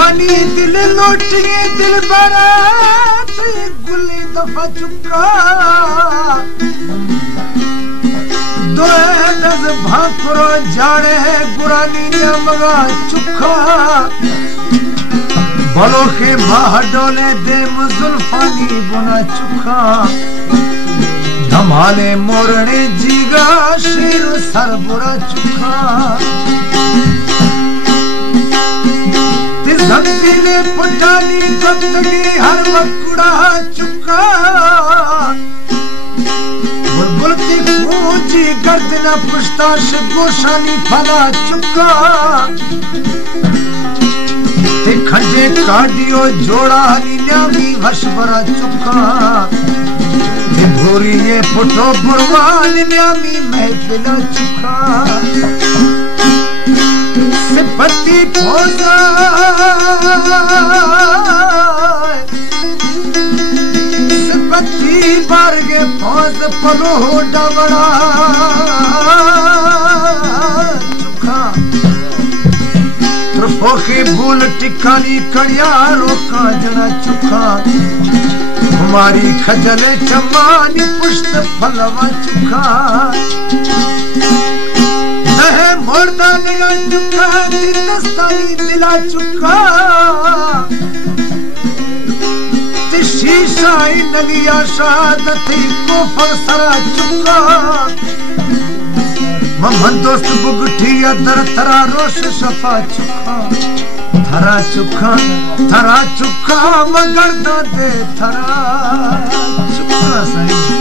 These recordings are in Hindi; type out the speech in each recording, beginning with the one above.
खानी दिल लोटिए दिल बरात गुली दफा चुका दोए नज भाकुरो जाड़े गुरानी ने मगा चुका बलो के माह डोले दे मुजुल्फानी बुना चुका धमाले मोरने जीगा शेर सर बुरा चुका ने पुटानी बंदगी हर वकुड़ा चुका बुलबुल की ऊंची गर्दना पुश्ताश गोशानी फला चुका ते खंजे काडियो जोड़ा न्यामी वश बरा चुका ते भोरी ये पुटो बुरवान न्यामी महफिल चुका सिपति फौजा सिपति बारगे फौज पलो डबड़ा चुका त्रुफो के भूल टिकानी कड़ियारों का जना चुका हमारी खजले चमानी पुष्ट फलवा चुका मोरदा लगा चुका दस्तानी दिला चुका शीशा नलिया शादती को फरसरा चुका ममन दोस्त बुगठी अदर थरा रोश शफा चुका थरा चुका मगर दे थरा चुका सही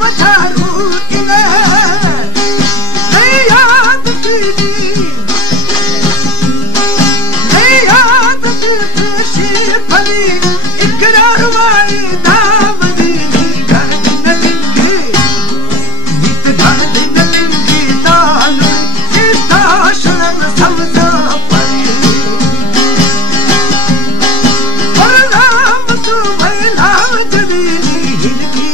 पछारू नहीं याद पेशी फली इकरार वाली धाम दी घर दिन लिंगी गीत घर दिन लिंगी दाल इसका शरण समझा पड़ी और राम तू महिला जलीली हिलकी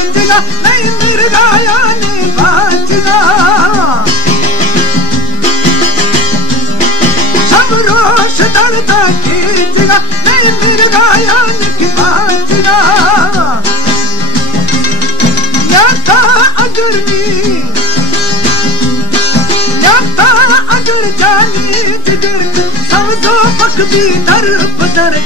नहीं मिर्गाया नहीं बाजना सब रोश दर्दा खींचना नहीं मिर्गाया नहीं बाजना या था अगर जानी जिगर समझो पक भी दर बदर